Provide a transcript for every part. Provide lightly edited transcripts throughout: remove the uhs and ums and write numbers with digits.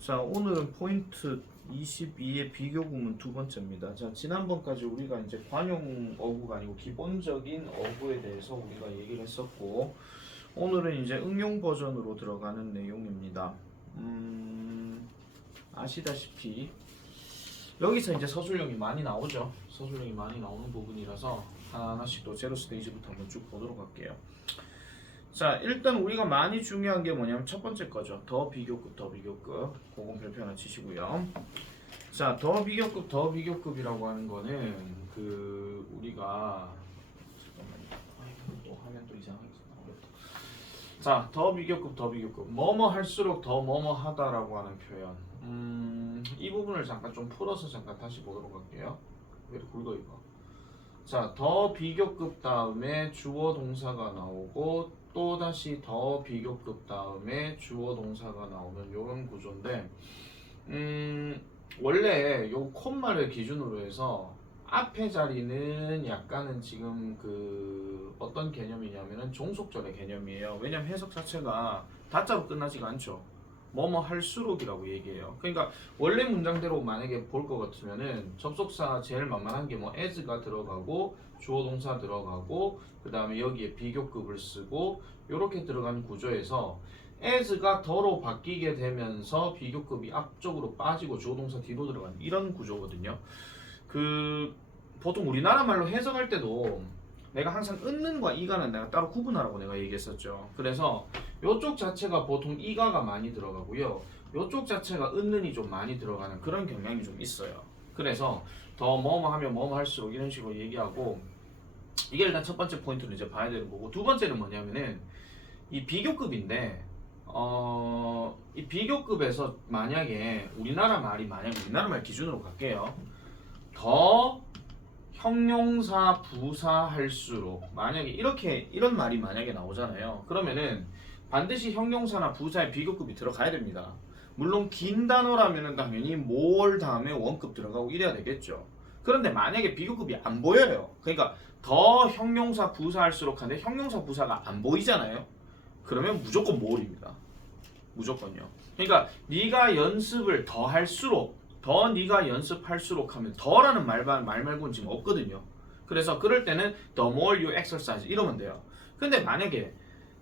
자, 오늘은 포인트 22의 비교 구문 두 번째입니다. 자, 지난번까지 우리가 이제 관용 어구가 아니고 기본적인 어구에 대해서 우리가 얘기를 했었고, 오늘은 이제 응용 버전으로 들어가는 내용입니다. 아시다시피 여기서 이제 서술형이 많이 나오죠. 서술형이 많이 나오는 부분이라서 하나하나씩 또 제로 스테이지부터 한번 쭉 보도록 할게요. 자, 일단 우리가 많이 중요한 게 뭐냐면 첫 번째 거죠. 더 비교급, 더 비교급. 그건 별표 하나 치시고요. 자, 더 비교급, 더 비교급이라고 하는 거는 우리가 잠깐만요. 또 하면 또 이상하게 나오겠다. 자, 더 비교급, 더 비교급. 뭐뭐 할수록 더 뭐뭐 하다라고 하는 표현. 이 부분을 잠깐 좀 풀어서 잠깐 다시 보도록 할게요. 왜 이렇게 굵어 이거? 자, 더 비교급 다음에 주어 동사가 나오고 또 다시 더 비교급 다음에 주어 동사가 나오는 이런 구조인데, 원래 요 콤마를 기준으로 해서 앞에 자리는 약간은 지금 어떤 개념이냐면은 종속절의 개념이에요. 왜냐면 해석 자체가 다자로 끝나지가 않죠. 뭐뭐 할수록이라고 얘기해요. 그러니까 원래 문장대로 만약에 볼 것 같으면은 접속사 제일 만만한 게 뭐 as가 들어가고 주어 동사 들어가고 그 다음에 여기에 비교급을 쓰고 요렇게 들어가는 구조에서 as가 더로 바뀌게 되면서 비교급이 앞쪽으로 빠지고 주어 동사 뒤로 들어가는 이런 구조거든요. 보통 우리나라 말로 해석할 때도 내가 항상 은는과 이가는 내가 따로 구분하라고 내가 얘기했었죠. 그래서 요쪽 자체가 보통 이가가 많이 들어가고요. 요쪽 자체가 은는이 좀 많이 들어가는 그런 경향이 좀 있어요. 그래서 더 뭐뭐 하면 뭐뭐 할수록 이런 식으로 얘기하고, 이게 일단 첫 번째 포인트는 이제 봐야 되는 거고, 두 번째는 뭐냐면은 이 비교급인데 이 비교급에서 만약에 우리나라 말 기준으로 갈게요. 더 형용사 부사 할수록 만약에 이런 말이 만약에 나오잖아요. 그러면은 반드시 형용사나 부사의 비교급이 들어가야 됩니다. 물론 긴 단어라면은 당연히 more 다음에 원급 들어가고 이래야 되겠죠. 그런데 만약에 비교급이 안 보여요. 그러니까 더 형용사 부사 할수록 하는데 형용사 부사가 안 보이잖아요. 그러면 무조건 more입니다. 무조건요. 그러니까 네가 연습을 더 할수록, 더 네가 연습할수록 하면 더라는 말 말고는 지금 없거든요. 그래서 그럴 때는 the more you exercise 이러면 돼요. 근데 만약에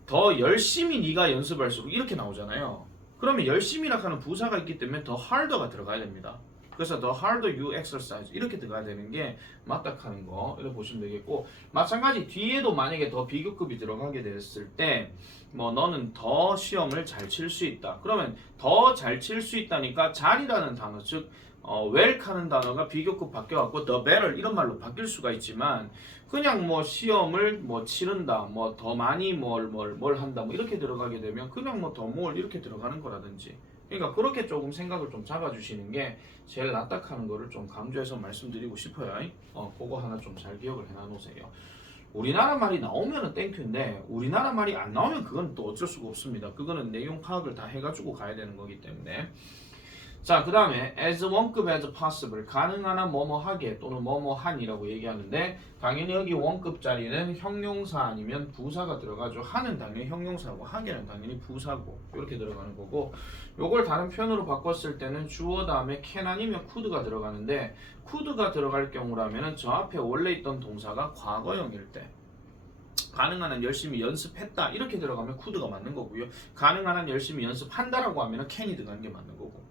더 열심히 네가 연습할수록 이렇게 나오잖아요. 그러면 열심히라 하는 부사가 있기 때문에 더 harder가 들어가야 됩니다. 그래서 the harder you exercise 이렇게 들어가야 되는 게 맞다 하는 거 이렇게 보시면 되겠고, 마찬가지 뒤에도 만약에 더 비교급이 들어가게 됐을 때 뭐 너는 더 시험을 잘 칠 수 있다. 그러면 더 잘 칠 수 있다니까 잘이라는 단어, 즉 well 하는 단어가 비교급 바뀌어갖고 the better 이런 말로 바뀔 수가 있지만, 그냥 뭐 시험을 뭐 치른다, 뭐 더 많이 뭘 한다, 뭐 이렇게 들어가게 되면 그냥 뭐 더 뭘 이렇게 들어가는 거라든지. 그러니까 그렇게 조금 생각을 좀 잡아주시는 게 제일 낫다 하는 거를 좀 강조해서 말씀드리고 싶어요. 그거 하나 좀 잘 기억을 해놔놓으세요. 우리나라 말이 나오면은 땡큐인데 우리나라 말이 안 나오면 그건 또 어쩔 수가 없습니다. 그거는 내용 파악을 다 해가지고 가야 되는 거기 때문에. 자, 그 다음에 as 원급 as possible 가능한 한 뭐뭐 하게 또는 뭐뭐 한이라고 얘기하는데, 당연히 여기 원급 자리는 형용사 아니면 부사가 들어가죠. 하는 당연히 형용사고 하게는 당연히 부사고 이렇게 들어가는 거고, 요걸 다른 표현으로 바꿨을 때는 주어 다음에 can 아니면 could가 들어가는데, could가 들어갈 경우라면은 저 앞에 원래 있던 동사가 과거형일 때 가능한 한 열심히 연습했다 이렇게 들어가면 could가 맞는 거고요. 가능한 한 열심히 연습한다라고 하면은 can이 들어가는 게 맞는 거고.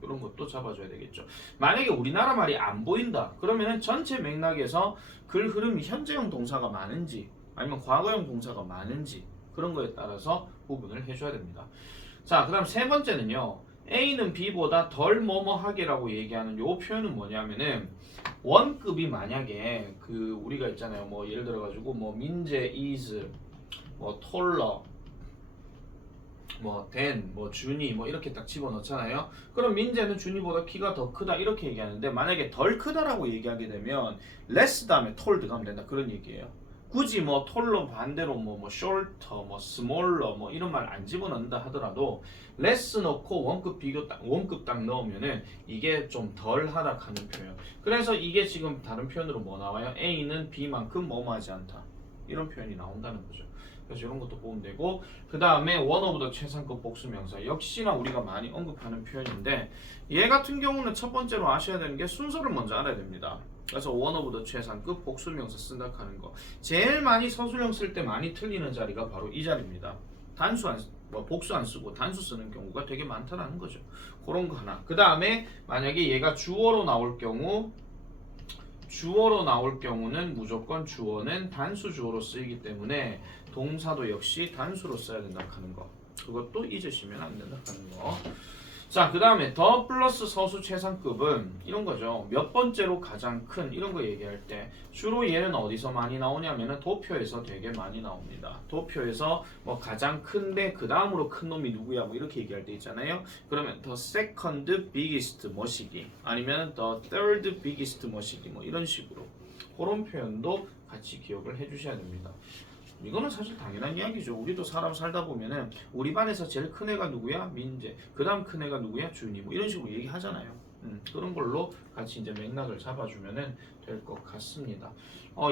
이런 것도 잡아줘야 되겠죠. 만약에 우리나라 말이 안 보인다 그러면은 전체 맥락에서 글 흐름이 현재형 동사가 많은지 아니면 과거형 동사가 많은지 그런 거에 따라서 구분을 해줘야 됩니다. 자, 그 다음 세 번째는요, A는 B보다 덜 뭐뭐하게라고 얘기하는 요 표현은 뭐냐면은, 원급이 만약에 우리가 있잖아요, 뭐 예를 들어 가지고 뭐 민재 is 뭐 taller 뭐 댄, 뭐 준이 뭐 이렇게 딱 집어넣잖아요. 그럼 민재는 준이보다 키가 더 크다 이렇게 얘기하는데, 만약에 덜 크다라고 얘기하게 되면 less 다음에 tall 가면 된다 그런 얘기예요. 굳이 뭐 taller 반대로 뭐 shorter, 뭐 smaller 뭐 이런 말 안 집어넣는다 하더라도 less 넣고 원급 딱 넣으면은 이게 좀 덜 하락하는 표현. 그래서 이게 지금 다른 표현으로 뭐 나와요? A는 B만큼 뭐뭐하지 않다 이런 표현이 나온다는 거죠. 그래서 이런 것도 보면 되고, 그 다음에 one of the 최상급 복수명사 역시나 우리가 많이 언급하는 표현인데, 얘 같은 경우는 첫 번째로 아셔야 되는 게 순서를 먼저 알아야 됩니다. 그래서 one of the 최상급 복수명사 쓴다 하는 거, 제일 많이 서술형 쓸 때 많이 틀리는 자리가 바로 이 자리입니다. 단수 안 복수 안 쓰고 단수 쓰는 경우가 되게 많다는 거죠. 그런 거 하나. 그 다음에 만약에 얘가 주어로 나올 경우는 무조건 주어는 단수 주어로 쓰이기 때문에 동사도 역시 단수로 써야 된다 하는 거. 그것도 잊으시면 안 된다 하는 거. 자, 그 다음에 더 플러스 서수 최상급은 이런 거죠. 몇 번째로 가장 큰 이런 거 얘기할 때 주로 얘는 어디서 많이 나오냐면은 도표에서 되게 많이 나옵니다. 도표에서 뭐 가장 큰데 그 다음으로 큰 놈이 누구야 뭐 이렇게 얘기할 때 있잖아요. 그러면 the second biggest 뭐시기 아니면 the third biggest 뭐시기 뭐 이런 식으로 그런 표현도 같이 기억을 해주셔야 됩니다. 이거는 사실 당연한 이야기죠. 우리도 사람 살다 보면은 우리 반에서 제일 큰 애가 누구야? 민재. 그 다음 큰 애가 누구야? 준이. 뭐 이런 식으로 얘기하잖아요. 그런 걸로 같이 이제 맥락을 잡아주면은 될 것 같습니다.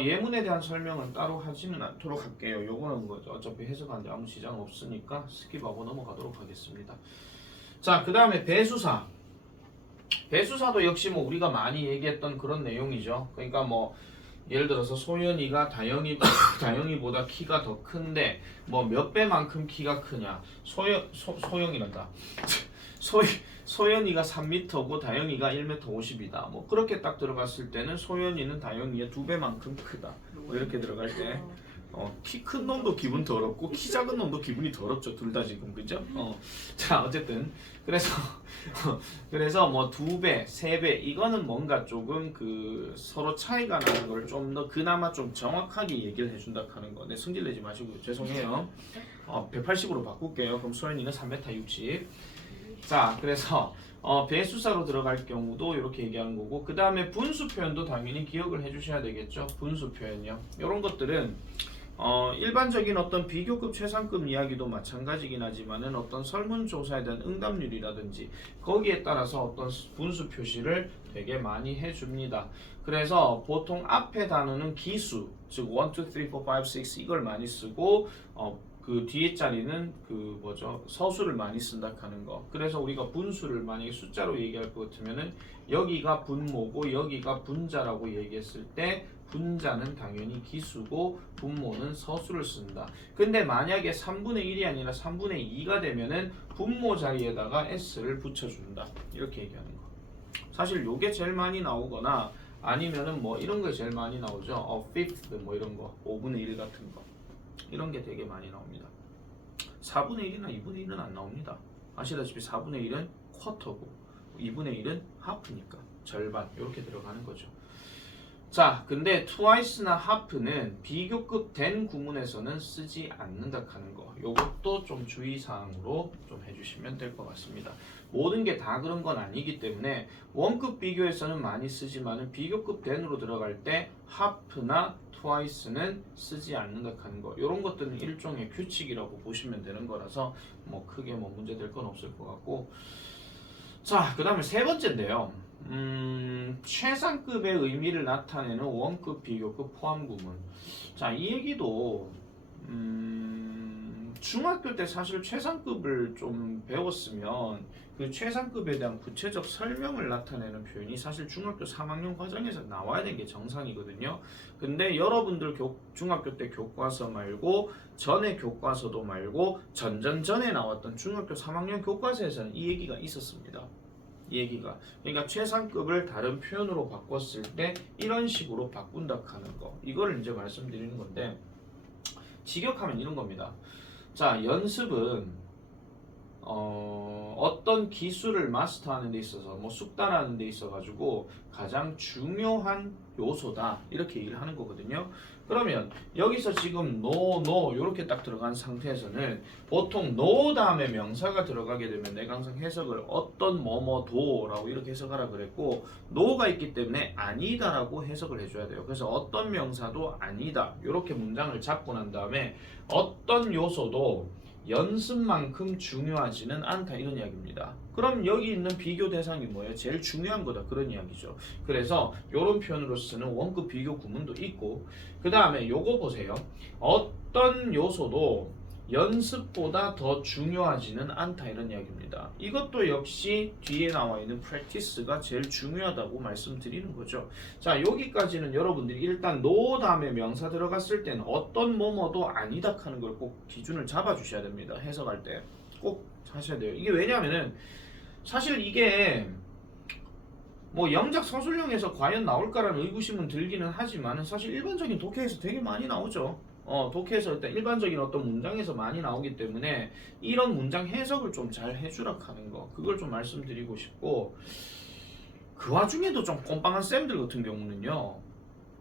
예문에 대한 설명은 따로 하지는 않도록 할게요. 요거는 뭐 어차피 해석하는데 아무 지장 없으니까 스킵하고 넘어가도록 하겠습니다. 자, 그 다음에 배수사. 배수사도 역시 뭐 우리가 많이 얘기했던 그런 내용이죠. 그러니까 뭐 예를 들어서 소연이가 다영이보다 키가 더 큰데 뭐 몇 배만큼 키가 크냐. 소영이란다. 소연이가 3m고 다영이가 1m 50이다. 뭐 그렇게 딱 들어갔을 때는 소연이는 다영이의 2배만큼 크다. 뭐 이렇게 들어갈 때 키 큰 놈도 기분 더럽고 키 작은 놈도 기분이 더럽죠. 둘 다 지금 그죠? 자, 어쨌든 그래서 뭐 2배, 3배 이거는 뭔가 조금 그 서로 차이가 나는 걸 좀 더 그나마 좀 정확하게 얘기를 해준다 하는 거. 네, 승질 내지 마시고 죄송해요. 180으로 바꿀게요. 그럼 소연이는 3m 60. 자, 그래서 배수사로 들어갈 경우도 이렇게 얘기하는 거고, 그 다음에 분수 표현도 당연히 기억을 해주셔야 되겠죠. 분수 표현이요. 이런 것들은 일반적인 어떤 비교급 최상급 이야기도 마찬가지긴 하지만은 어떤 설문조사에 대한 응답률이라든지 거기에 따라서 어떤 분수 표시를 되게 많이 해줍니다. 그래서 보통 앞에 단어는 기수, 즉 1, 2, 3, 4, 5, 6 이걸 많이 쓰고 그 뒤에 자리는 그 뭐죠 서수를 많이 쓴다 하는 거. 그래서 우리가 분수를 만약에 숫자로 얘기할 것 같으면은 여기가 분모고 여기가 분자라고 얘기했을 때 분자는 당연히 기수고 분모는 서수를 쓴다. 근데 만약에 3분의 1이 아니라 3분의 2가 되면은 분모 자리에다가 s를 붙여준다. 이렇게 얘기하는 거. 사실 요게 제일 많이 나오거나 아니면은 뭐 이런 게 제일 많이 나오죠. fifth 뭐 이런 거 5분의 1 같은 거. 이런 게 되게 많이 나옵니다. 4분의 1이나 2분의 1은 안 나옵니다. 아시다시피 4분의 1은 쿼터고 2분의 1은 하프니까 절반 이렇게 들어가는 거죠. 자, 근데 twice나 half는 비교급 된 구문에서는 쓰지 않는다 하는 거. 요것도 좀 주의사항으로 좀 해주시면 될 것 같습니다. 모든 게 다 그런 건 아니기 때문에 원급 비교에서는 많이 쓰지만은 비교급 된으로 들어갈 때 half나 twice는 쓰지 않는다 하는 거. 이런 것들은 일종의 규칙이라고 보시면 되는 거라서 뭐 크게 뭐 문제 될 건 없을 것 같고. 자, 그 다음에 세 번째인데요. 최상급의 의미를 나타내는 원급, 비교급, 포함 구문. 자, 이 얘기도 중학교 때 사실 최상급을 좀 배웠으면 그 최상급에 대한 구체적 설명을 나타내는 표현이 사실 중학교 3학년 과정에서 나와야 되는 게 정상이거든요. 근데 여러분들 중학교 때 교과서 말고 전에 교과서도 말고 전에 나왔던 중학교 3학년 교과서에서는 이 얘기가 있었습니다. 이 얘기가. 그러니까 최상급을 다른 표현으로 바꿨을 때 이런 식으로 바꾼다 하는 거. 이거를 이제 말씀드리는 건데 직역하면 이런 겁니다. 자, 연습은 어떤 기술을 마스터하는 데 있어서 뭐 숙달하는 데 있어 가지고 가장 중요한 요소다 이렇게 얘기를 하는 거거든요. 그러면 여기서 지금 no 이렇게 딱 들어간 상태에서는 보통 no 다음에 명사가 들어가게 되면 내가 항상 해석을 어떤 뭐뭐도라고 이렇게 해석하라 그랬고 no가 있기 때문에 아니다라고 해석을 해줘야 돼요. 그래서 어떤 명사도 아니다 이렇게 문장을 잡고 난 다음에 어떤 요소도 연습만큼 중요하지는 않다 이런 이야기입니다. 그럼 여기 있는 비교 대상이 뭐예요? 제일 중요한 거다 그런 이야기죠. 그래서 이런 표현으로 쓰는 원급 비교 구문도 있고 그 다음에 요거 보세요. 어떤 요소도 연습보다 더 중요하지는 않다 이런 이야기입니다. 이것도 역시 뒤에 나와 있는 practice가 제일 중요하다고 말씀드리는 거죠. 자 여기까지는 여러분들이 일단 no 다음에 명사 들어갔을 때는 어떤 뭐뭐도 아니다 하는 걸 꼭 기준을 잡아 주셔야 됩니다. 해석할 때 꼭 하셔야 돼요. 이게 왜냐하면은 사실 이게 뭐 영작 서술형에서 과연 나올까라는 의구심은 들기는 하지만 사실 일반적인 독해에서 되게 많이 나오죠. 독해에서 일단 일반적인 어떤 문장에서 많이 나오기 때문에 이런 문장 해석을 좀 잘 해주라 하는 거 그걸 좀 말씀드리고 싶고 그 와중에도 좀 꼼빵한 쌤들 같은 경우는요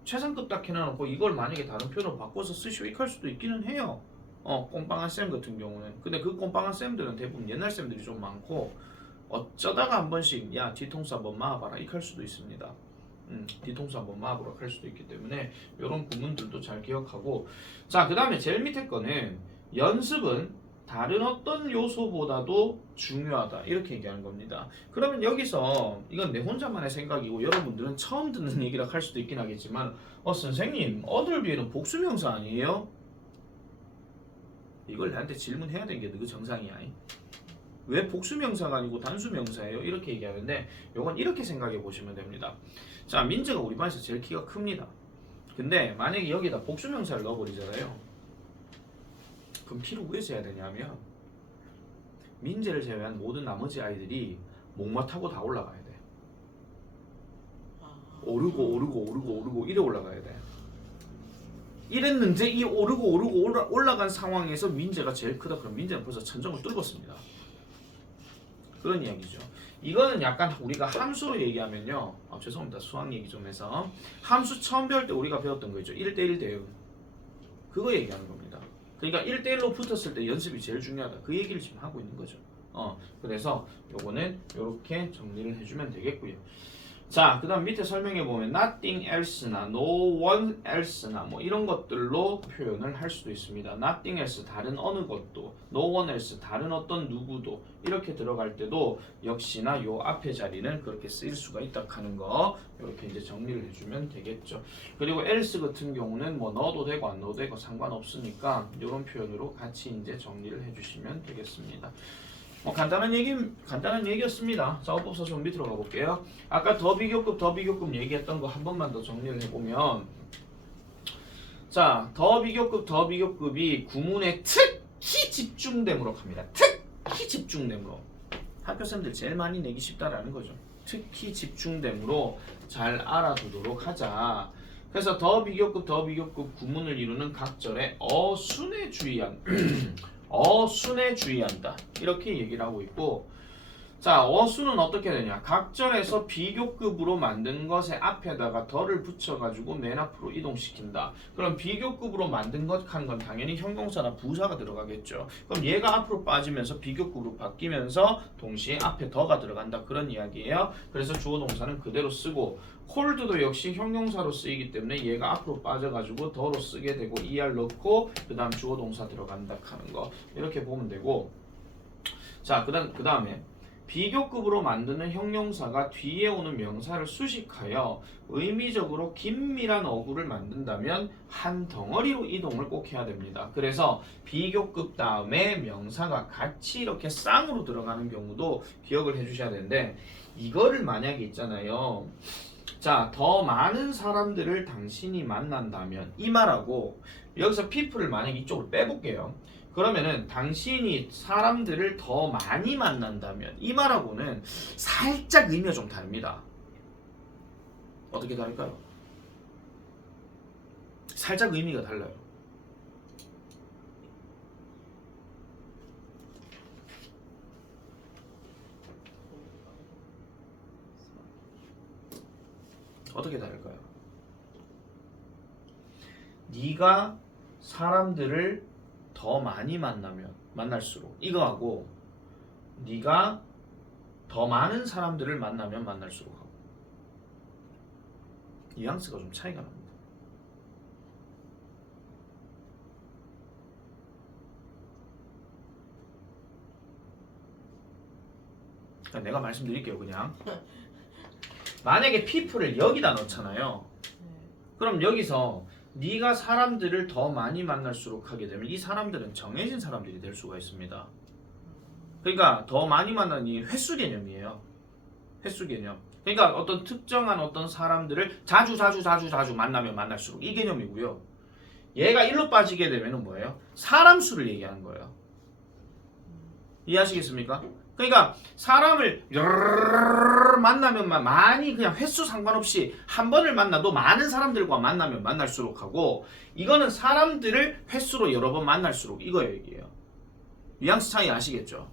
최상급 딱 해놔놓고 이걸 만약에 다른 표현으로 바꿔서 쓰시오 이럴 수도 있기는 해요. 꼼빵한 쌤 같은 경우는 근데 그 꼼빵한 쌤들은 대부분 옛날 쌤들이 좀 많고 어쩌다가 한 번씩 야 뒤통수 한번 마봐라 이럴 수도 있습니다. 뒤통수 한번 마보라 할 수도 있기 때문에 이런 부분들도 잘 기억하고 자 그 다음에 제일 밑에 거는 연습은 다른 어떤 요소보다도 중요하다 이렇게 얘기하는 겁니다. 그러면 여기서 이건 내 혼자만의 생각이고 여러분들은 처음 듣는 얘기라 할 수도 있긴 하겠지만 선생님 어들비에는 복수명사 아니에요? 이걸 나한테 질문해야 되는 게 너 정상이야. 왜 복수명사가 아니고 단수명사예요? 이렇게 얘기하는데 요건 이렇게 생각해 보시면 됩니다. 자 민재가 우리 반에서 제일 키가 큽니다. 근데 만약에 여기다 복수명사를 넣어버리잖아요. 그럼 키를 왜 재야 되냐면 민재를 제외한 모든 나머지 아이들이 목마 타고 다 올라가야 돼. 오르고 이래 올라가야 돼. 이랬는데 이 오르고 올라간 상황에서 민재가 제일 크다. 그럼 민재는 벌써 천정을 뚫었습니다. 그런 이야기죠. 이거는 약간 우리가 함수로 얘기하면요. 죄송합니다. 수학 얘기 좀 해서. 함수 처음 배울 때 우리가 배웠던 거 있죠. 1대1 대응. 그거 얘기하는 겁니다. 그러니까 1대1로 붙었을 때 연습이 제일 중요하다. 그 얘기를 지금 하고 있는 거죠. 그래서 요거는 이렇게 정리를 해주면 되겠고요. 자, 그 다음 밑에 설명해 보면 nothing else나 no one else나 뭐 이런 것들로 표현을 할 수도 있습니다. nothing else 다른 어느 것도, no one else 다른 어떤 누구도 이렇게 들어갈 때도 역시나 요 앞에 자리는 그렇게 쓰일 수가 있다 하는 거 이렇게 이제 정리를 해주면 되겠죠. 그리고 else 같은 경우는 뭐 넣어도 되고 안 넣어도 되고 상관없으니까 이런 표현으로 같이 이제 정리를 해주시면 되겠습니다. 간단한 얘기였습니다. 사고법서 좀 밑으로 가볼게요. 아까 더 비교급 얘기했던 거 한 번만 더 정리를 해보면 자, 더 비교급이 구문에 특히 집중됨으로 갑니다. 특히 집중됨으로 학교생들 제일 많이 내기 쉽다라는 거죠. 특히 집중됨으로 잘 알아두도록 하자. 그래서 더 비교급 구문을 이루는 각절에 어순에 주의한 어순에 주의한다 이렇게 얘기를 하고 있고 자 어순은 어떻게 되냐 각절에서 비교급으로 만든 것의 앞에다가 더를 붙여가지고 맨 앞으로 이동시킨다. 그럼 비교급으로 만든 것 하는 건 당연히 형용사나 부사가 들어가겠죠. 그럼 얘가 앞으로 빠지면서 비교급으로 바뀌면서 동시에 앞에 더가 들어간다 그런 이야기예요. 그래서 주어 동사는 그대로 쓰고 콜드도 역시 형용사로 쓰이기 때문에 얘가 앞으로 빠져가지고 더로 쓰게 되고 er 넣고 그 다음 주어 동사 들어간다 하는 거 이렇게 보면 되고 자 그 다음에 비교급으로 만드는 형용사가 뒤에 오는 명사를 수식하여 의미적으로 긴밀한 어구를 만든다면 한 덩어리로 이동을 꼭 해야 됩니다. 그래서 비교급 다음에 명사가 같이 이렇게 쌍으로 들어가는 경우도 기억을 해주셔야 되는데 이거를 만약에 있잖아요. 자, 더 많은 사람들을 당신이 만난다면 이 말하고 여기서 people을 만약에 이쪽으로 빼볼게요. 그러면은 당신이 사람들을 더 많이 만난다면 이 말하고는 살짝 의미가 좀 다릅니다. 어떻게 다를까요? 살짝 의미가 달라요. 어떻게 다를까요? 네가 사람들을 더 많이 만날수록 이거하고 네가 더 많은 사람들을 만나면 만날수록 하고 뉘앙스가 좀 차이가 납니다. 내가 말씀드릴게요. 그냥 만약에 people을 여기다 넣잖아요. 그럼 여기서 네가 사람들을 더 많이 만날수록 하게 되면 이 사람들은 정해진 사람들이 될 수가 있습니다. 그러니까 더 많이 만나는 이 횟수 개념이에요. 횟수 개념. 그러니까 어떤 특정한 어떤 사람들을 자주 만나면 만날수록 이 개념이고요. 얘가 일로 빠지게 되면은 뭐예요? 사람 수를 얘기하는 거예요. 이해하시겠습니까? 그러니까 사람을 여러 만나면 많이 그냥 횟수 상관없이 한 번을 만나도 많은 사람들과 만나면 만날수록 하고 이거는 사람들을 횟수로 여러 번 만날수록 이거 얘기예요. 뉘앙스 차이 아시겠죠?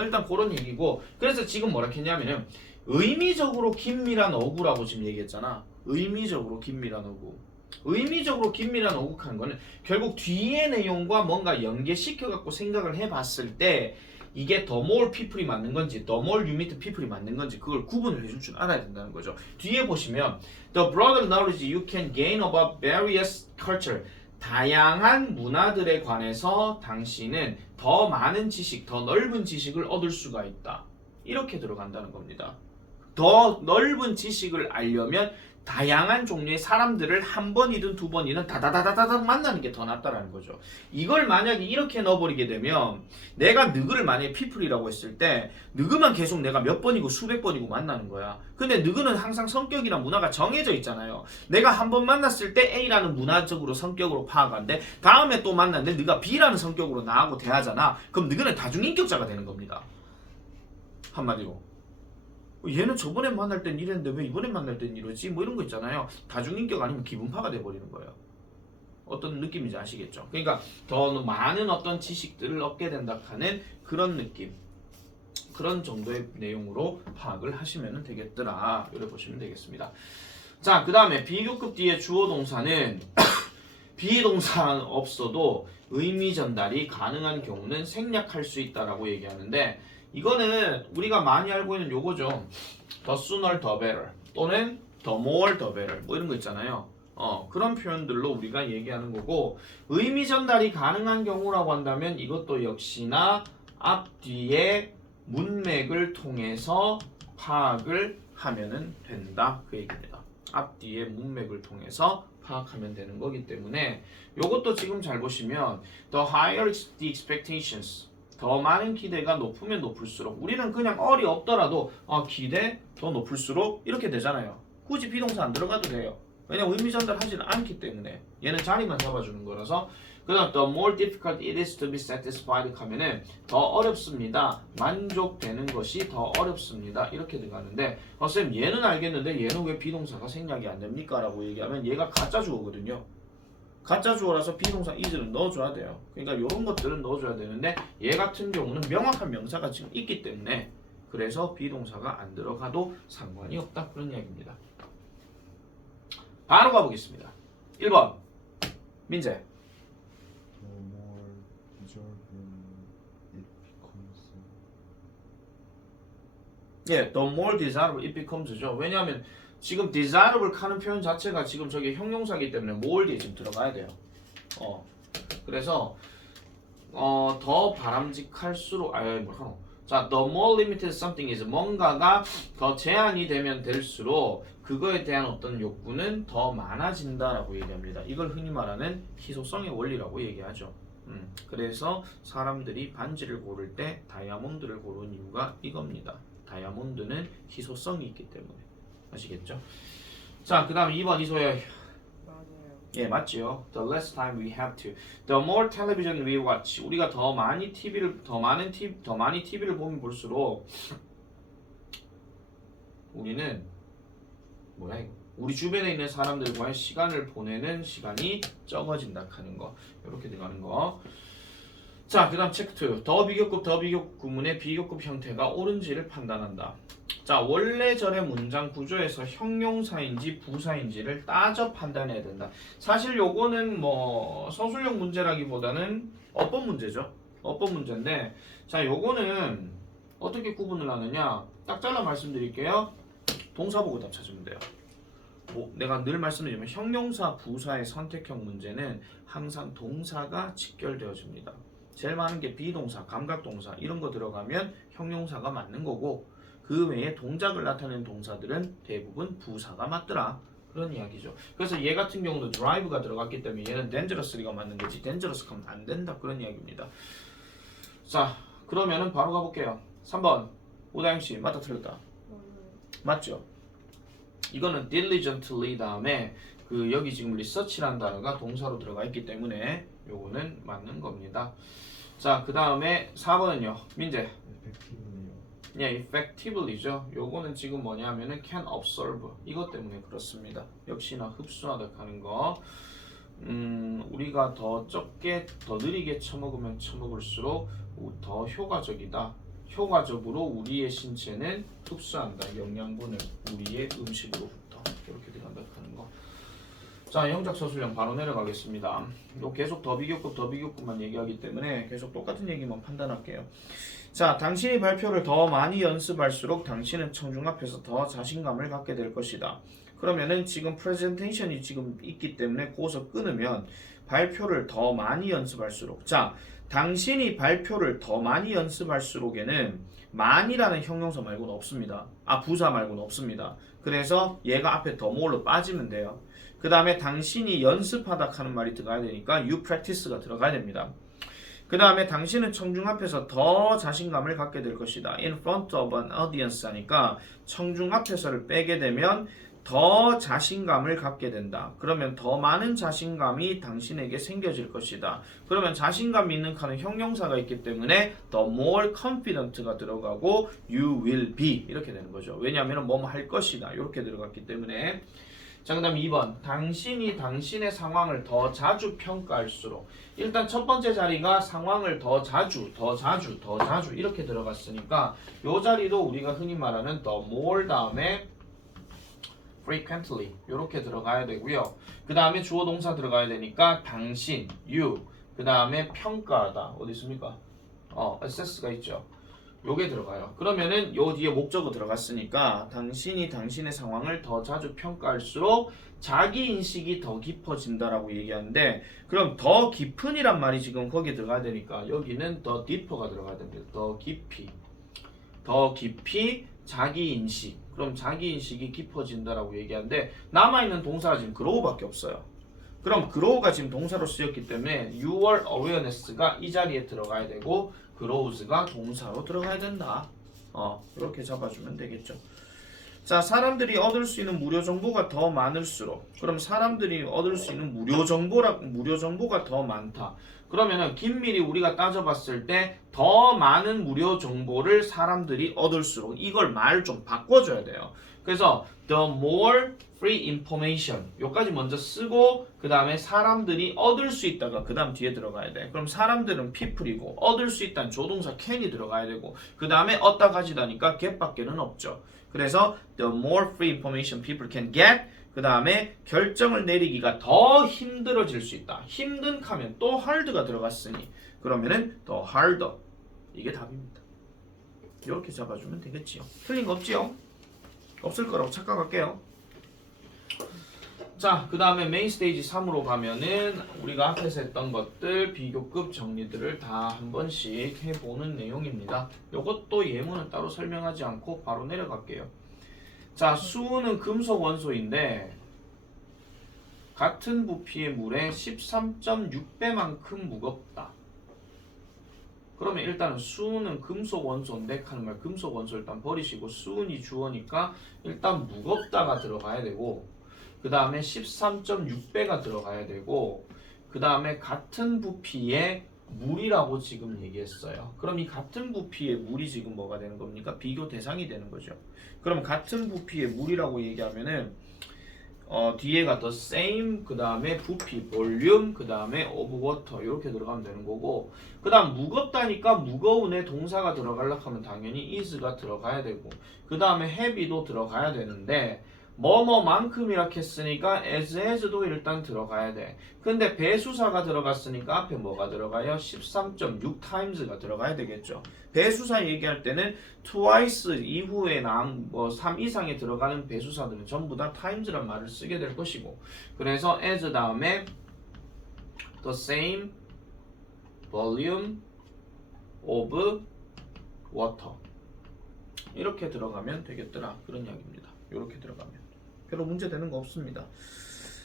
일단 그런 얘기고 그래서 지금 뭐라 했냐면은 의미적으로 긴밀한 어구라고 지금 얘기했잖아. 의미적으로 긴밀한 어구. 의미적으로 긴밀한 어국하는 거는 결국 뒤의 내용과 뭔가 연계시켜 갖고 생각을 해봤을 때 이게 the more people이 맞는 건지 the more you meet people이 맞는 건지 그걸 구분을 해줄 줄 알아야 된다는 거죠. 뒤에 보시면 the broader knowledge you can gain about various culture 다양한 문화들에 관해서 당신은 더 많은 지식, 더 넓은 지식을 얻을 수가 있다. 이렇게 들어간다는 겁니다. 더 넓은 지식을 알려면 다양한 종류의 사람들을 한 번이든 두 번이든 다다다다다닥 만나는 게 더 낫다라는 거죠. 이걸 만약에 이렇게 넣어버리게 되면 내가 느그를 만약에 피플이라고 했을 때 느그만 계속 내가 몇 번이고 수백 번이고 만나는 거야. 근데 느그는 항상 성격이랑 문화가 정해져 있잖아요. 내가 한 번 만났을 때 A라는 문화적으로 성격으로 파악하는데 다음에 또 만났는데 느가 B라는 성격으로 나하고 대하잖아. 그럼 느그는 다중인격자가 되는 겁니다. 한마디로. 얘는 저번에 만날 땐 이랬는데 왜 이번에 만날 땐 이러지? 뭐 이런 거 있잖아요. 다중인격 아니면 기분파가 돼버리는 거예요. 어떤 느낌인지 아시겠죠? 그러니까 더 많은 어떤 지식들을 얻게 된다 하는 그런 느낌. 그런 정도의 내용으로 파악을 하시면 되겠더라. 이렇게 보시면 되겠습니다. 자, 그 다음에 비교급 뒤에 주어 동사는 비동사 없어도 의미 전달이 가능한 경우는 생략할 수 있다라고 얘기하는데 이거는 우리가 많이 알고 있는 요거죠. The sooner the better 또는 the more the better 뭐 이런 거 있잖아요. 그런 표현들로 우리가 얘기하는 거고 의미 전달이 가능한 경우라고 한다면 이것도 역시나 앞뒤의 문맥을 통해서 파악을 하면은 된다 그 얘기입니다. 앞뒤의 문맥을 통해서 파악하면 되는 거기 때문에 요것도 지금 잘 보시면 the higher the expectations 더 많은 기대가 높으면 높을수록 우리는 그냥 얼이 없더라도 기대 더 높을수록 이렇게 되잖아요. 굳이 비동사 안 들어가도 돼요. 왜냐면 의미 전달하지는 않기 때문에 얘는 자리만 잡아주는 거라서 그 다음 the more difficult it is to be satisfied 하면은 더 어렵습니다. 만족되는 것이 더 어렵습니다. 이렇게 들어가는데 쌤 얘는 알겠는데 얘는 왜 비동사가 생략이 안 됩니까? 라고 얘기하면 얘가 가짜 주어거든요. 가짜 주어라서 비동사 is를 넣어줘야 돼요. 그러니까 이런 것들은 넣어줘야 되는데 얘 같은 경우는 명확한 명사가 지금 있기 때문에 그래서 비동사가 안 들어가도 상관이 없다. 그런 이야기입니다. 바로 가보겠습니다. 1번 민재 예, the more desirable it becomes죠. 왜냐하면 지금 desirable 하는 표현 자체가 지금 저게 형용사이기 때문에 more 뒤에 지금 들어가야 돼요. 그래서 더 바람직할수록 자, the more limited something is 뭔가가 더 제한이 되면 될수록 그거에 대한 어떤 욕구는 더 많아진다라고 얘기합니다. 이걸 흔히 말하는 희소성의 원리라고 얘기하죠. 그래서 사람들이 반지를 고를 때 다이아몬드를 고른 이유가 이겁니다. 다이아몬드는 희소성이 있기 때문에. 아시겠죠? 자, 그 다음 2번 이소야. 맞아요. 예, 맞지요. The less time we have to. The more television we watch. 우리가 더 많이 TV를 더 많이 TV를 보면 볼수록 우리는 뭐야 이거? 우리 주변에 있는 사람들과의 시간을 보내는 시간이 적어진다 하는 거. 이렇게 들어가는 거. 자, 그 다음 체크 2. 더 비교급 구문의 비교급 형태가 옳은지를 판단한다. 자, 원래절의 문장 구조에서 형용사인지 부사인지를 따져 판단해야 된다. 사실 요거는 뭐 서술형 문제라기보다는 어법 문제죠. 어법 문제인데 자, 요거는 어떻게 구분을 하느냐 딱 잘라 말씀드릴게요. 동사 보고 답 찾으면 돼요. 내가 늘 말씀드리면 형용사 부사의 선택형 문제는 항상 동사가 직결되어집니다. 제일 많은 게 비동사, 감각동사 이런 거 들어가면 형용사가 맞는 거고 그 외에 동작을 나타내는 동사들은 대부분 부사가 맞더라. 그런 이야기죠. 그래서 얘 같은 경우도 drive가 들어갔기 때문에 얘는 dangerously가 맞는 거지 dangerous 하면 안 된다. 그런 이야기입니다. 자, 그러면은 바로 가볼게요. 3번 오다영씨 맞다 틀렸다. 맞죠? 이거는 diligently 다음에 그 여기 지금 research라는 단어가 동사로 들어가 있기 때문에 요거는 맞는 겁니다. 자, 그 다음에 4번은요. 민재. 예, effectively죠. 요거는 지금 뭐냐면은 can absorb 이것 때문에 그렇습니다. 역시나 흡수하다 하는 거. 우리가 더 적게 더 느리게 처먹으면 처먹을수록 더 효과적이다. 효과적으로 우리의 신체는 흡수한다. 영양분을 우리의 음식으로부터 이렇게 들어간다 하는 거. 자, 영작 서술형 바로 내려가겠습니다. 요 계속 더 비교급만 얘기하기 때문에 계속 똑같은 얘기만 판단할게요. 자, 당신이 발표를 더 많이 연습할수록 당신은 청중 앞에서 더 자신감을 갖게 될 것이다. 그러면은 지금 프레젠테이션이 지금 있기 때문에 거기서 끊으면 발표를 더 많이 연습할수록 자, 당신이 발표를 더 많이 연습할수록에는 많이라는 형용사 말고는 없습니다. 아, 부사 말고는 없습니다. 그래서 얘가 앞에 더 more로 빠지면 돼요. 그 다음에 당신이 연습하다 하는 말이 들어가야 되니까 you practice가 들어가야 됩니다. 그 다음에 당신은 청중 앞에서 더 자신감을 갖게 될 것이다. in front of an audience 하니까 청중 앞에서를 빼게 되면 더 자신감을 갖게 된다. 그러면 더 많은 자신감이 당신에게 생겨질 것이다. 그러면 자신감 있는 칸은 형용사가 있기 때문에 the more confident가 들어가고 you will be 이렇게 되는 거죠. 왜냐하면 뭐뭐 할 것이다. 이렇게 들어갔기 때문에 자, 그 다음 2번 당신이 당신의 상황을 더 자주 평가할수록 일단 첫 번째 자리가 상황을 더 자주 이렇게 들어갔으니까 이 자리도 우리가 흔히 말하는 the more 다음에 frequently 이렇게 들어가야 되고요. 그 다음에 주어 동사 들어가야 되니까 당신, you 그 다음에 평가하다 어디 있습니까? assess가 있죠. 요게 들어가요. 그러면은 요 뒤에 목적어 들어갔으니까 당신이 당신의 상황을 더 자주 평가할수록 자기 인식이 더 깊어진다라고 얘기하는데 그럼 더 깊은이란 말이 지금 거기에 들어가야 되니까 여기는 더 deeper가 들어가야 됩니다. 더 깊이 자기 인식. 그럼 자기 인식이 깊어진다라고 얘기하는데 남아있는 동사가 지금 grow밖에 없어요. 그럼 grow가 지금 동사로 쓰였기 때문에 your awareness가 이 자리에 들어가야 되고 grows가 동사로 들어가야 된다. 이렇게 잡아주면 되겠죠. 자, 사람들이 얻을 수 있는 무료 정보가 더 많을수록 그럼 사람들이 얻을 수 있는 무료 정보가 더 많다. 그러면은 긴밀히 우리가 따져봤을 때 더 많은 무료 정보를 사람들이 얻을수록 이걸 말 좀 바꿔줘야 돼요. 그래서 the more free information 요까지 먼저 쓰고 그 다음에 사람들이 얻을 수 있다가 그 다음 뒤에 들어가야 돼. 그럼 사람들은 people이고 얻을 수 있다는 조동사 can이 들어가야 되고 그 다음에 얻다 가지다니까 get밖에는 없죠. 그래서 the more free information people can get 그 다음에 결정을 내리기가 더 힘들어질 수 있다. 힘든 하면 또 hard가 들어갔으니 그러면은 더 harder 이게 답입니다. 이렇게 잡아주면 되겠지요. 틀린 거 없지요? 없을 거라고 착각할게요. 자, 그 다음에 메인 스테이지 3으로 가면은 우리가 앞에서 했던 것들 비교급 정리들을 다 한 번씩 해보는 내용입니다. 이것도 예문은 따로 설명하지 않고 바로 내려갈게요. 자, 수은은 금속 원소인데 같은 부피의 물에 13.6배만큼 무겁다. 그러면 일단은 수은은 금속 원소인데 하는 말 금속 원소 일단 버리시고 수은이 주어니까 일단 무겁다가 들어가야 되고 그 다음에 13.6배가 들어가야 되고 그 다음에 같은 부피의 물이라고 지금 얘기했어요. 그럼 이 같은 부피의 물이 지금 뭐가 되는 겁니까? 비교 대상이 되는 거죠. 그럼 같은 부피의 물이라고 얘기하면은 뒤에가 the same 그 다음에 부피 볼륨 그 다음에 of water 이렇게 들어가면 되는 거고 그 다음 무겁다니까 무거운에 동사가 들어가려고 하면 당연히 is가 들어가야 되고 그 다음에 heavy도 들어가야 되는데 뭐뭐만큼 이렇게 했으니까 as도 일단 들어가야 돼. 근데 배수사가 들어갔으니까 앞에 뭐가 들어가요? 13.6 times가 들어가야 되겠죠. 배수사 얘기할 때는 twice 이후에 3 이상에 들어가는 배수사들은 전부 다 times란 말을 쓰게 될 것이고 그래서 as 다음에 the same volume of water 이렇게 들어가면 되겠더라. 그런 이야기입니다. 이렇게 들어가면 별로 문제 되는 거 없습니다.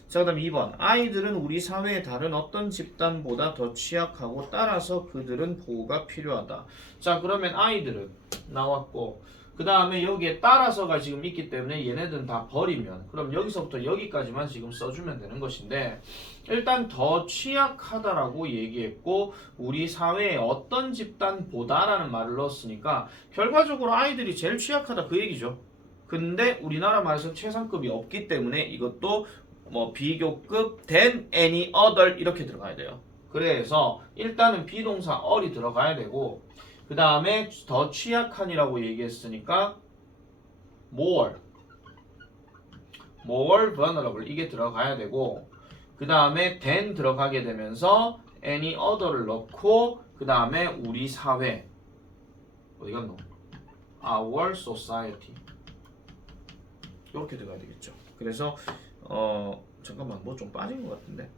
자, 그 다음 2번. 아이들은 우리 사회의 다른 어떤 집단보다 더 취약하고 따라서 그들은 보호가 필요하다. 자, 그러면 아이들은 나왔고 그 다음에 여기에 따라서가 지금 있기 때문에 얘네들은 다 버리면 그럼 여기서부터 여기까지만 지금 써주면 되는 것인데 일단 더 취약하다라고 얘기했고 우리 사회의 어떤 집단보다라는 말을 넣었으니까 결과적으로 아이들이 제일 취약하다 그 얘기죠. 근데 우리나라 말에서 최상급이 없기 때문에 이것도 뭐 비교급 than any other 이렇게 들어가야 돼요. 그래서 일단은 비동사 all이 들어가야 되고 그 다음에 더 취약한이라고 얘기했으니까 more vulnerable 이게 들어가야 되고 그 다음에 than 들어가게 되면서 any other를 넣고 그 다음에 우리 사회 어디 갔노? our society 이렇게 들어가야 되겠죠. 그래서 잠깐만 뭐 좀 빠진 것 같은데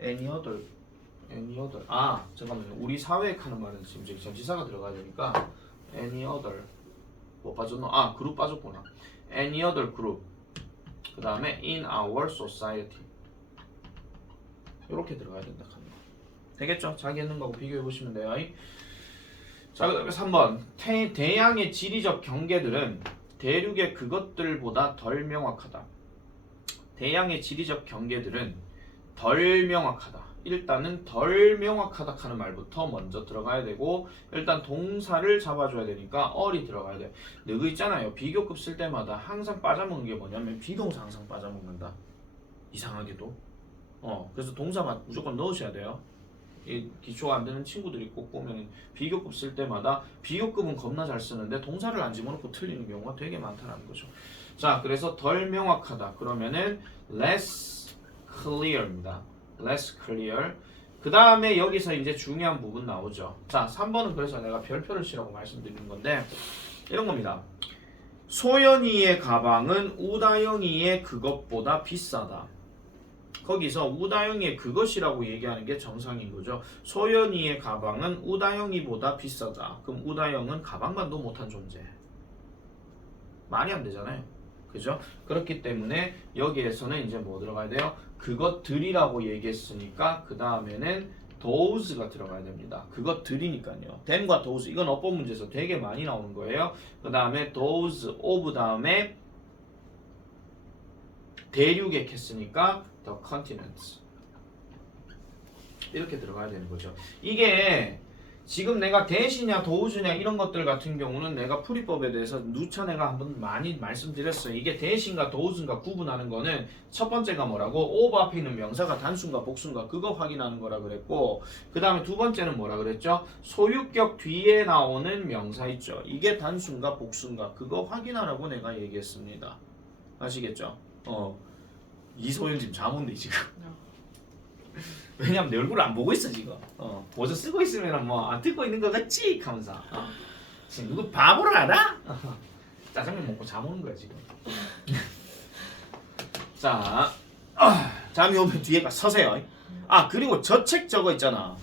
any other 잠깐만요. 우리 사회에 하는 말은 지금 저기 전치사가 들어가야 되니까 any other 뭐 빠졌노? 그룹 빠졌구나. any other group 그 다음에 in our society 이렇게 들어가야 된다 하는 거 되겠죠? 자기 했는 거하고 비교해 보시면 돼요. 자, 그 다음에 3번 대양의 지리적 경계들은 대륙의 그것들보다 덜 명확하다. 대양의 지리적 경계들은 덜 명확하다. 일단은 덜 명확하다 하는 말부터 먼저 들어가야 되고 일단 동사를 잡아줘야 되니까 all이 들어가야 돼. 너그 있잖아요. 비교급 쓸 때마다 항상 빠져먹는 게 뭐냐면 비동사 항상 빠져먹는다. 이상하게도. 그래서 동사만 무조건 넣으셔야 돼요. 이 기초가 안 되는 친구들이 꼭 보면 비교급 쓸 때마다 비교급은 겁나 잘 쓰는데 동사를 안 집어넣고 틀리는 경우가 되게 많다는 거죠. 자, 그래서 덜 명확하다. 그러면은 less clear입니다. less clear. 그 다음에 여기서 이제 중요한 부분 나오죠. 자, 3번은 그래서 내가 별표를 치라고 말씀드리는 건데 이런 겁니다. 소연이의 가방은 우다영이의 그것보다 비싸다. 거기서 우다영이의 그것이라고 얘기하는 게 정상인 거죠. 소연이의 가방은 우다영이보다 비싸다. 그럼 우다영은 가방만도 못한 존재. 말이 안 되잖아요. 그죠? 그렇기 때문에 여기에서는 이제 뭐 들어가야 돼요? 그것들이라고 얘기했으니까 그 다음에는 those가 들어가야 됩니다. 그것들이니까요. than과 those 이건 어법 문제에서 되게 많이 나오는 거예요. 그 다음에 those of 다음에 대륙에 했으니까 the continents 이렇게 들어가야 되는 거죠. 이게 지금 내가 대시냐 도우즈냐 이런 것들 같은 경우는 내가 풀이법에 대해서 누차 내가 한번 많이 말씀드렸어요. 이게 대신과 도우즈인가 구분하는 거는 첫 번째가 뭐라고? over 앞에 있는 명사가 단수인가 복수인가 그거 확인하는 거라 그랬고 그 다음에 두 번째는 뭐라 그랬죠? 소유격 뒤에 나오는 명사 있죠. 이게 단수인가 복수인가 그거 확인하라고 내가 얘기했습니다. 아시겠죠? 이소연 지금 잠 온대 지금. 왜냐면 내 얼굴을 안 보고 있어 지금. 보조 쓰고 있으면 뭐 안 듣고 있는 거 같지? 하면서. 지금 누구 바보를 알아? 짜장면 먹고 잠 오는 거야 지금. 자, 잠이 오면 뒤에 가 서세요. 그리고 저 책 저거 있잖아.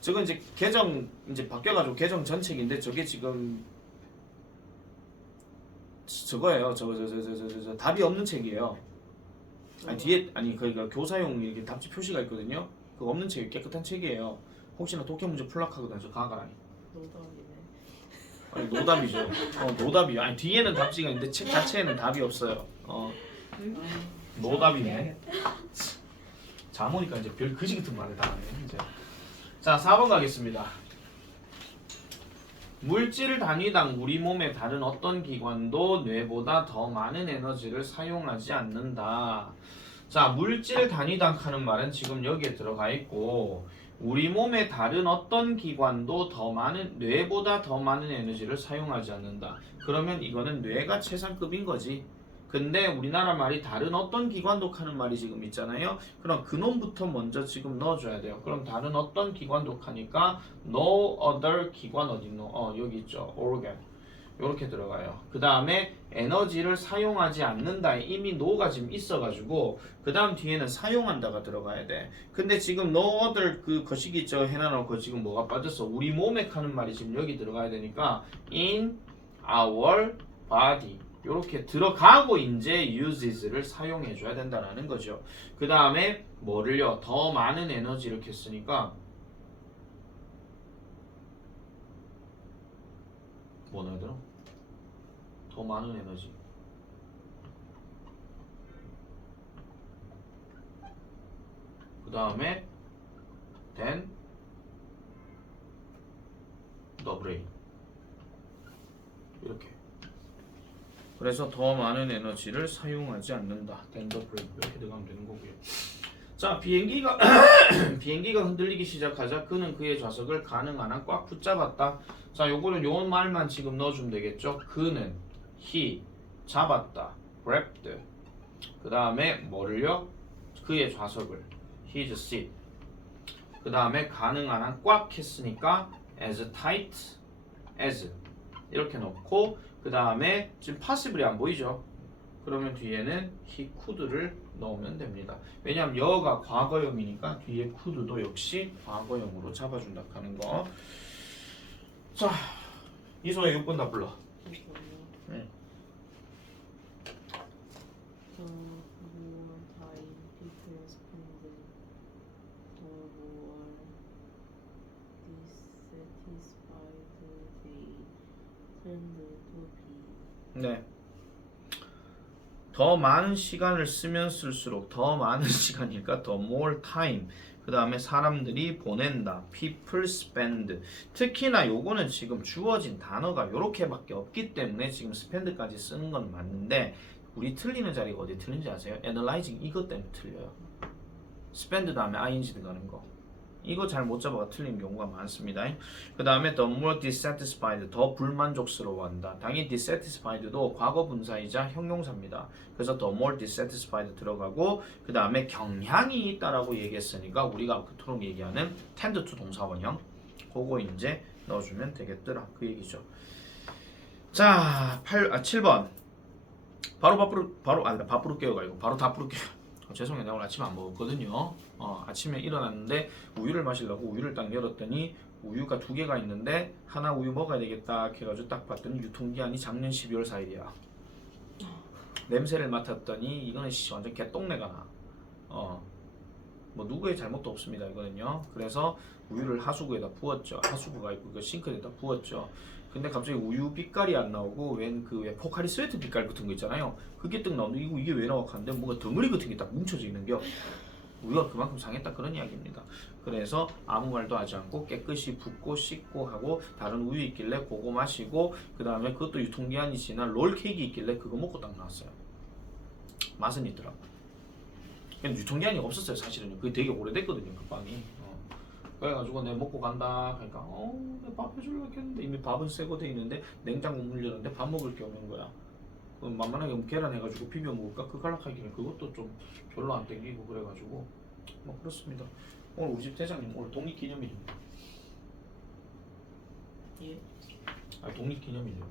저거 이제 계정 이제 바뀌어가지고 계정 전 책인데 저게 지금 저거예요. 저 답이 없는 책이에요. 뒤에 그러니까 교사용 이렇게 답지 표시가 있거든요. 그거 없는 책 깨끗한 책이에요. 혹시나 독해 문제 풀락하거든 저 가가라니. 노답이죠. 노답이요. 뒤에는 답지가 있는데 책 자체에는 답이 없어요. 노답이네. 잠 오니까 이제 별 그지 같은 말을 다 하네 이제. 자, 4번 가겠습니다. 물질 단위당 우리 몸의 다른 어떤 기관도 뇌보다 더 많은 에너지를 사용하지 않는다. 자, 물질 단위당 하는 말은 지금 여기에 들어가 있고 우리 몸의 다른 어떤 기관도 뇌보다 더 많은 에너지를 사용하지 않는다. 그러면 이거는 뇌가 최상급인 거지. 근데 우리나라 말이 다른 어떤 기관도 하는 말이 지금 있잖아요. 그럼 그놈부터 먼저 지금 넣어줘야 돼요. 그럼 다른 어떤 기관도 하니까 no other 기관 어딨노? 여기 있죠. organ. 이렇게 들어가요. 그 다음에 에너지를 사용하지 않는다에 이미 no가 지금 있어가지고 그 다음 뒤에는 사용한다가 들어가야 돼. 근데 지금 너들 그 거시기 저 해놔놓고 지금 뭐가 빠졌어? 우리 몸에 하는 말이 지금 여기 들어가야 되니까 in our body 이렇게 들어가고 이제 uses를 사용해 줘야 된다는 거죠. 그 다음에 뭐를요? 더 많은 에너지를 켰으니까 뭐 넣어야 되나? 더 많은 에너지. 그 다음에 then the brain 이렇게. 그래서 더 많은 에너지를 사용하지 않는다. then the brain 이렇게 들어가면 되는 거고요. 자, 비행기가 비행기가 흔들리기 시작하자 그는 그의 좌석을 가능한 한 꽉 붙잡았다. 자, 요거는 요 말만 지금 넣어주면 되겠죠. 그는 he 잡았다. grabbed. 그 다음에 뭐를요? 그의 좌석을 his seat. 그 다음에 가능한 한 꽉 했으니까 as tight as 이렇게 넣고 그 다음에 지금 passible이 안 보이죠? 그러면 뒤에는 he could를 넣으면 됩니다. 왜냐하면 여가 과거형이니까 뒤에 could도 역시 과거형으로 잡아준다 하는 거. 자, 이소의 6번 다 불러. 네. The more time people spend, the more dissatisfied they tend to be. 네. 더 많은 시간을 쓰면 쓸수록 더 많은 시간이니까 the more time. 그 다음에 사람들이 보낸다. people spend. 특히나 요거는 지금 주어진 단어가 요렇게밖에 없기 때문에 지금 spend까지 쓰는 건 맞는데 우리 틀리는 자리가 어디 틀린지 아세요? analyzing 이것 때문에 틀려요. spend 다음에 ing 들어가는 거. 이거 잘 못 잡아가 틀린 경우가 많습니다. 그 다음에 the more dissatisfied, 더 불만족스러워한다. 당연히 dissatisfied도 과거 분사이자 형용사입니다. 그래서 the more dissatisfied 들어가고 그 다음에 경향이 있다라고 얘기했으니까 우리가 그토록 얘기하는 tend to 동사원형 그거 이제 넣어주면 되겠더라 그 얘기죠. 자, 7번 바로 밥으로 깨워가지고 바로 답으로 깨워. 죄송해요. 내가 오늘 아침 안 먹었거든요. 아침에 일어났는데 우유를 마시려고 우유를 딱 열었더니 우유가 2개가 있는데 하나 우유 먹어야 되겠다 해가지고 딱 봤더니 유통기한이 작년 12월 4일이야. 냄새를 맡았더니 이거는 완전 개똥내가 나. 뭐 누구의 잘못도 없습니다. 이거는요. 그래서 우유를 하수구에다 부었죠. 하수구가 있고 그 싱크대에다 부었죠. 근데 갑자기 우유 빛깔이 안 나오고 왜 포카리 스웨트 빛깔 같은 거 있잖아요. 그게 딱 나오는데 이게 왜 나와? 하는데 뭔가 덩어리 같은 게 딱 뭉쳐져 있는 게 우유가 그만큼 상했다 그런 이야기입니다. 그래서 아무 말도 하지 않고 깨끗이 붓고 씻고 하고 다른 우유 있길래 그거 마시고 그 다음에 그것도 유통기한이 지난 롤케이크 있길래 그거 먹고 딱 나왔어요. 맛은 있더라고. 근데 유통기한이 없었어요 사실은. 그게 되게 오래됐거든요 그 빵이. 그래가지고 내가 먹고 간다 하니까 내가 밥 해주려고 했는데 이미 밥은 새거 돼 있는데 냉장고 문 열었는데 밥 먹을 게 없는 거야. 그럼 만만하게 계란 해가지고 비벼 먹을까? 그 갈락하기는 그것도 좀 별로 안 땡기고 그래가지고 뭐 그렇습니다. 오늘 우리 집 대장님 오늘 독립기념일입니다. 예? 독립기념일이요.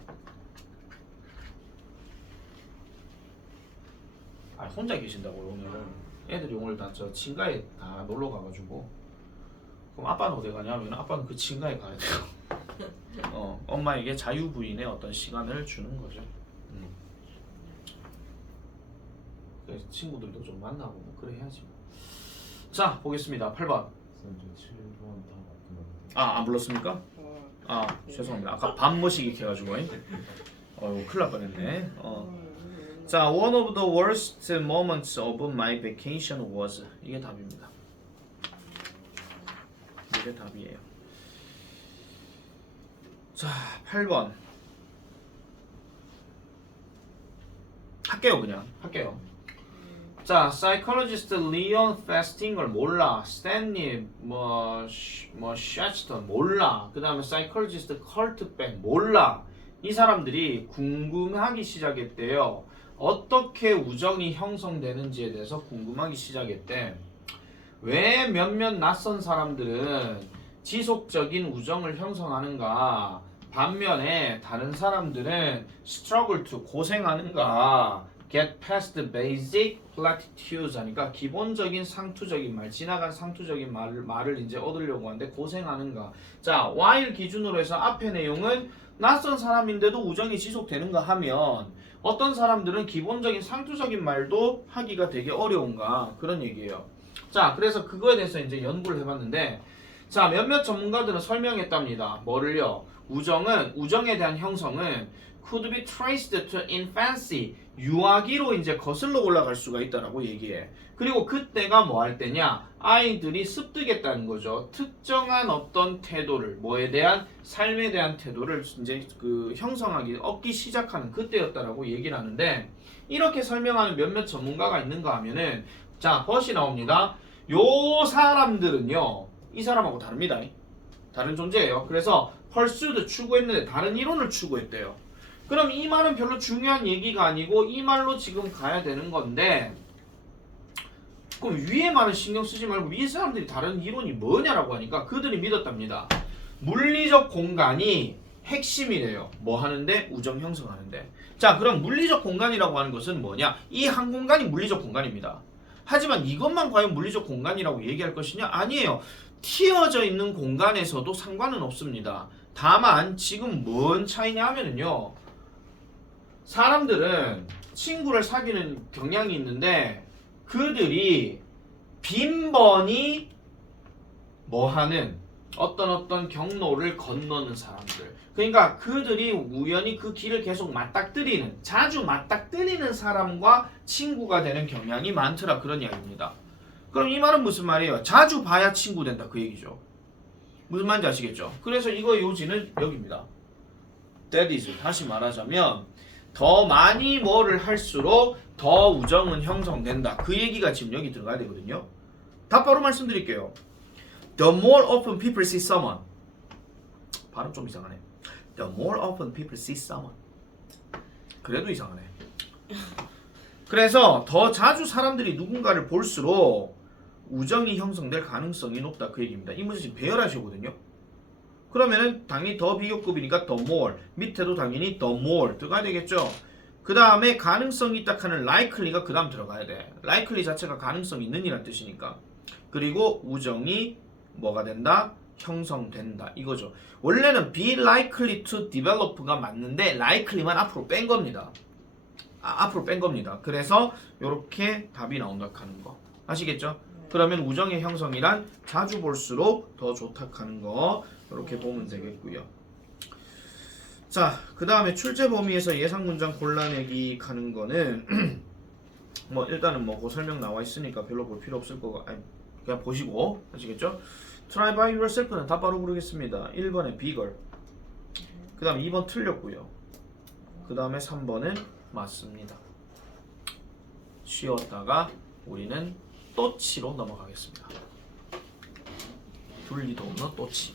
혼자 계신다고요 오늘은. 애들이 오늘 다 저 친가에 다 놀러 가가지고. 그럼 아빠는 어디 가냐면 아빠는 그 친가에 가야 돼요. 엄마에게 자유부인의 어떤 시간을 주는 거죠. 그래서 친구들도 좀 만나고 뭐 그래 해야지. 자 보겠습니다. 8번. 안 불렀습니까? 죄송합니다. 아까 밥 머시기 해가지고 큰일 날 뻔했네. 자, one of the worst moments of my vacation was 이게 답입니다. 이게 답이에요. 자, 8번 할게요. 자, psychologist Leon Festinger를 몰라. 스탠리 샤치턴 몰라. 그 다음에 psychologist Kurt Beck 몰라. 이 사람들이 궁금하기 시작했대요. 어떻게 우정이 형성되는지에 대해서 궁금하기 시작했대. 왜 몇몇 낯선 사람들은 지속적인 우정을 형성하는가? 반면에 다른 사람들은 struggle to 고생하는가 get past the basic platitudes 하니까 기본적인 상투적인 말 지나간 상투적인 말을 이제 얻으려고 하는데 고생하는가. 자 while 기준으로 해서 앞의 내용은 낯선 사람인데도 우정이 지속되는가 하면 어떤 사람들은 기본적인 상투적인 말도 하기가 되게 어려운가 그런 얘기예요. 자 그래서 그거에 대해서 이제 연구를 해봤는데 자 몇몇 전문가들은 설명했답니다. 뭐를요? 우정에 대한 형성은 could be traced to infancy 유아기로 이제 거슬러 올라갈 수가 있다라고 얘기해. 그리고 그때가 뭐 할 때냐? 아이들이 습득했다는 거죠. 특정한 어떤 태도를 뭐에 대한 삶에 대한 태도를 이제 그 형성하기 얻기 시작하는 그때였다라고 얘기를 하는데 이렇게 설명하는 몇몇 전문가가 있는가 하면은 자 벗이 나옵니다. 요 사람들은요 이 사람하고 다릅니다. 다른 존재예요. 그래서 pursued 추구했는데 다른 이론을 추구했대요. 그럼 이 말은 별로 중요한 얘기가 아니고 이 말로 지금 가야 되는 건데 그럼 위에 말은 신경 쓰지 말고 위에 사람들이 다른 이론이 뭐냐라고 하니까 그들이 믿었답니다. 물리적 공간이 핵심이래요. 뭐 하는데? 우정 형성하는데. 자 그럼 물리적 공간이라고 하는 것은 뭐냐? 이 한 공간이 물리적 공간입니다. 하지만 이것만 과연 물리적 공간이라고 얘기할 것이냐? 아니에요. 튀어져 있는 공간에서도 상관은 없습니다. 다만 지금 뭔 차이냐 하면은요. 사람들은 친구를 사귀는 경향이 있는데 그들이 빈번히 뭐하는 어떤 경로를 건너는 사람들 그러니까 그들이 우연히 그 길을 계속 맞닥뜨리는 자주 맞닥뜨리는 사람과 친구가 되는 경향이 많더라 그런 이야기입니다. 그럼 이 말은 무슨 말이에요? 자주 봐야 친구 된다 그 얘기죠. 무슨 말인지 아시겠죠? 그래서 이거 요지는 여기입니다. That is 다시 말하자면 더 많이 뭐를 할수록 더 우정은 형성된다. 그 얘기가 지금 여기 들어가야 되거든요. 답 바로 말씀드릴게요. The more often people see someone 발음 좀 이상하네. The more often people see someone 그래도 이상하네. 그래서 더 자주 사람들이 누군가를 볼수록 우정이 형성될 가능성이 높다 그 얘기입니다. 이 문제 지금 배열하시거든요. 그러면은 당연히 더 비교급이니까 the more 밑에도 당연히 the more 들어가야 되겠죠. 그 다음에 가능성이 있다 하는 likely가 그 다음 들어가야 돼. likely 자체가 가능성이 있는 이란 뜻이니까. 그리고 우정이 뭐가 된다? 형성된다 이거죠. 원래는 be likely to develop가 맞는데 likely만 앞으로 뺀 겁니다. 앞으로 뺀 겁니다. 그래서 이렇게 답이 나온다 하는 거 아시겠죠? 그러면 우정의 형성이란 자주 볼수록 더 좋다 하는 거 이렇게 보면 되겠고요. 자, 그 다음에 출제 범위에서 예상 문장 골라내기 하는 거는 뭐 일단은 뭐 그 설명 나와 있으니까 별로 볼 필요 없을 거고 그냥 보시고 아시겠죠? Try by yourself는 다 바로 부르겠습니다. 1번에 비걸 그 다음 2번 틀렸고요. 그 다음에 3번은 맞습니다. 쉬었다가 우리는 또치로 넘어가겠습니다. 둘리도 없는 또치.